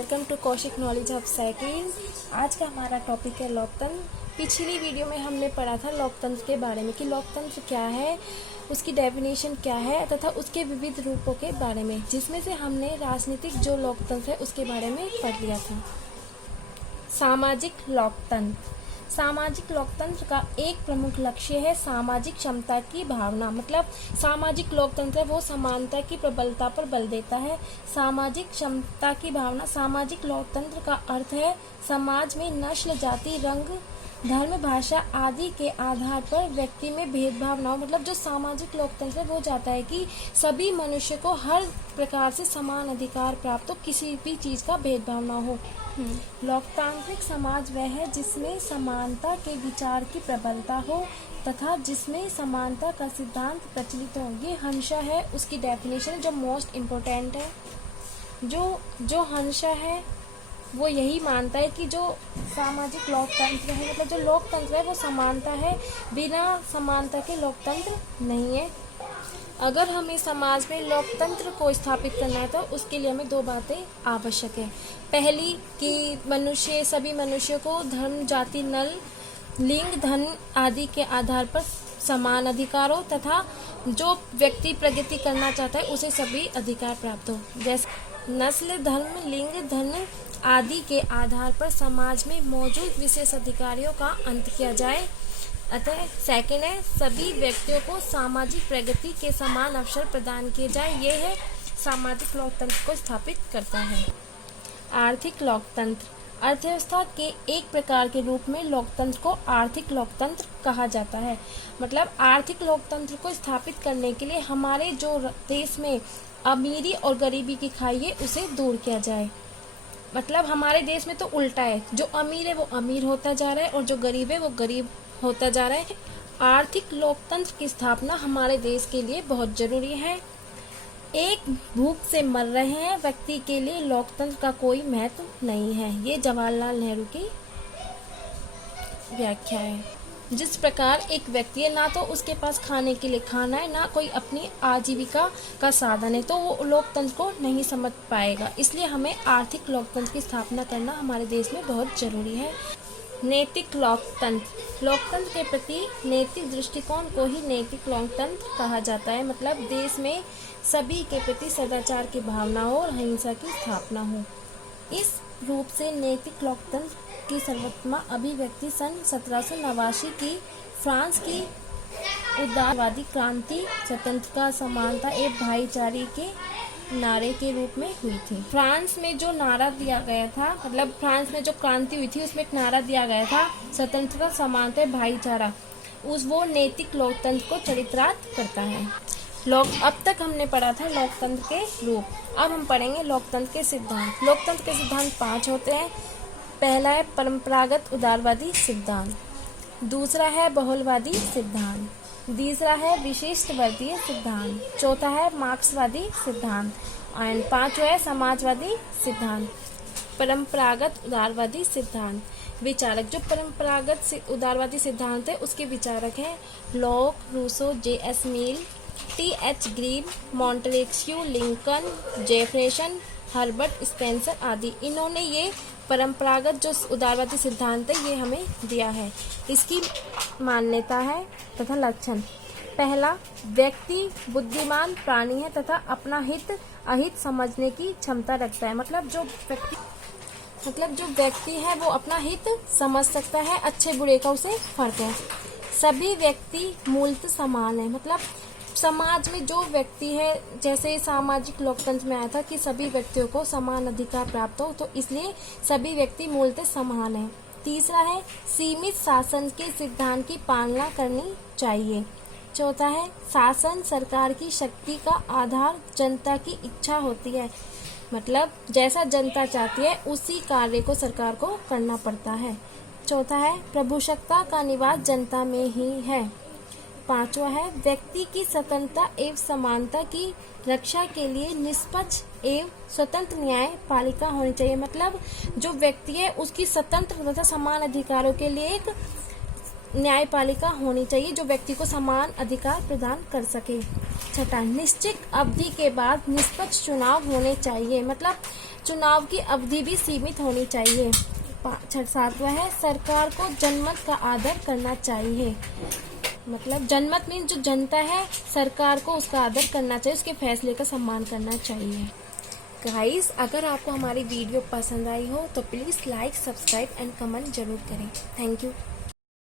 Welcome to Kaushik knowledge of cycle. आज का हमारा टॉपिक है लोकतंत्र। पिछली वीडियो में हमने पढ़ा था लोकतंत्र के बारे में कि लोकतंत्र क्या है, उसकी डेफिनेशन क्या है तथा उसके विविध रूपों के बारे में, जिसमें से हमने राजनीतिक जो लोकतंत्र है उसके बारे में पढ़ लिया था। सामाजिक लोकतंत्र। सामाजिक लोकतंत्र का एक प्रमुख लक्ष्य है सामाजिक क्षमता की भावना। मतलब सामाजिक लोकतंत्र वो समानता की प्रबलता पर बल देता है। सामाजिक क्षमता की भावना। सामाजिक लोकतंत्र का अर्थ है समाज में नस्ल, जाति, रंग, धर्म, भाषा आदि के आधार पर व्यक्ति में भेदभाव न हो। मतलब जो सामाजिक लोकतंत्र है वो चाहता है कि सभी मनुष्य को हर प्रकार से समान अधिकार प्राप्त हो, किसी भी चीज का भेदभाव न हो। लोकतांत्रिक समाज वह है जिसमें समानता के विचार की प्रबलता हो तथा जिसमें समानता का सिद्धांत प्रचलित हो। ये हंसा है, उसकी डेफिनेशन जो मोस्ट इम्पोर्टेंट है। जो हंसा है वो यही मानता है कि जो सामाजिक लोकतंत्र है, मतलब जो लोकतंत्र है वो समानता है, बिना समानता के लोकतंत्र नहीं है। अगर हमें समाज में लोकतंत्र को स्थापित करना है तो उसके लिए हमें दो बातें आवश्यक है। पहली कि सभी मनुष्यों को धर्म, जाति, नल, लिंग, धन आदि के आधार पर समान अधिकार हो तथा जो व्यक्ति प्रगति करना चाहता है उसे सभी अधिकार प्राप्त हो। जैसे नस्ल, धर्म, लिंग, धन आदि के आधार पर समाज में मौजूद विशेष अधिकारियों का अंत किया जाए। अतः सेकंड है सभी व्यक्तियों को सामाजिक प्रगति के समान अवसर प्रदान किए जाए। ये है सामाजिक लोकतंत्र को स्थापित करता है। आर्थिक लोकतंत्र। अर्थव्यवस्था के एक प्रकार के रूप में लोकतंत्र को आर्थिक लोकतंत्र कहा जाता है। मतलब आर्थिक लोकतंत्र को स्थापित करने के लिए हमारे जो देश में अमीरी और गरीबी की खाई है उसे दूर किया जाए। मतलब हमारे देश में तो उल्टा है, जो अमीर है वो अमीर होता जा रहा है और जो गरीब है वो गरीब होता जा रहा है। आर्थिक लोकतंत्र की स्थापना हमारे देश के लिए बहुत जरूरी है। एक भूख से मर रहे हैं व्यक्ति के लिए लोकतंत्र का कोई महत्व नहीं है। ये जवाहरलाल नेहरू की व्याख्या है। जिस प्रकार एक व्यक्ति है, ना तो उसके पास खाने के लिए खाना है, ना कोई अपनी आजीविका का साधन है, तो वो लोकतंत्र को नहीं समझ पाएगा। इसलिए हमें आर्थिक लोकतंत्र की स्थापना करना हमारे देश में बहुत जरूरी है। नैतिक लोकतंत्र। लोकतंत्र के प्रति नैतिक दृष्टिकोण को ही नैतिक लोकतंत्र कहा जाता है। मतलब देश में सभी के प्रति सदाचार की भावना हो और अहिंसा की स्थापना हो। इस रूप से नैतिक लोकतंत्र की सर्वोत्तम अभिव्यक्ति सन 1789 की फ्रांस की उदारवादी क्रांति, स्वतंत्रता, समानता एवं भाईचारे के नारे के रूप में हुई थी। फ्रांस में जो नारा दिया गया था, मतलब फ्रांस में जो क्रांति हुई थी उसमें एक नारा दिया गया था स्वतंत्रता, समानता, भाईचारा। वो नैतिक लोकतंत्र को चरितार्थ करता है। अब तक हमने पढ़ा था लोकतंत्र के रूप, अब हम पढ़ेंगे लोकतंत्र के सिद्धांत। लोकतंत्र के सिद्धांत 5 होते हैं। पहला है परंपरागत उदारवादी सिद्धांत, दूसरा है बहुलवादी सिद्धांत, तीसरा है विशिष्टवर्गीय सिद्धांत, चौथा है मार्क्सवादी सिद्धांत और पांचवा है समाजवादी सिद्धांत। परंपरागत उदारवादी सिद्धांत। विचारक। जो परंपरागत उदारवादी सिद्धांत है उसके विचारक हैं लॉक, रूसो, J.S. मिल, T.H. Green, Montesquieu, Lincoln, Jefferson, Herbert Spencer आदि। इन्होंने ये परंपरागत जो उदारवादी सिद्धांत है ये हमें दिया है। इसकी मान्यता है तथा लक्षण। पहला, व्यक्ति बुद्धिमान प्राणी है तथा अपना हित अहित समझने की क्षमता रखता है। मतलब जो व्यक्ति है वो अपना हित समझ सकता है, अच्छे बुरे का उसे फर्क है। सभी व्यक्ति मूलतः समान है। मतलब समाज में जो व्यक्ति है, जैसे सामाजिक लोकतंत्र में आया था कि सभी व्यक्तियों को समान अधिकार प्राप्त हो, तो इसलिए सभी व्यक्ति मूलतः समान है। तीसरा है सीमित शासन के सिद्धांत की पालना करनी चाहिए। चौथा है शासन सरकार की शक्ति का आधार जनता की इच्छा होती है। मतलब जैसा जनता चाहती है उसी कार्य को सरकार को करना पड़ता है। चौथा है प्रभुसत्ता का निवास जनता में ही है। पांचवा है व्यक्ति की स्वतंत्रता एवं समानता की रक्षा के लिए निष्पक्ष एवं स्वतंत्र न्यायपालिका होनी चाहिए। मतलब जो व्यक्ति है उसकी स्वतंत्र तथा समान अधिकारों के लिए एक न्यायपालिका होनी चाहिए जो व्यक्ति को समान अधिकार प्रदान कर सके। छठा, निश्चित अवधि के बाद निष्पक्ष चुनाव होने चाहिए, मतलब चुनाव की अवधि भी सीमित होनी चाहिए। सातवां है, सरकार को जनमत का आदर करना चाहिए, मतलब जनमत मीन जो जनता है, सरकार को उसका आदर करना चाहिए, उसके फैसले का सम्मान करना चाहिए। गाइस, अगर आपको हमारी वीडियो पसंद आई हो तो please like, subscribe and comment जरूर करें। Thank you.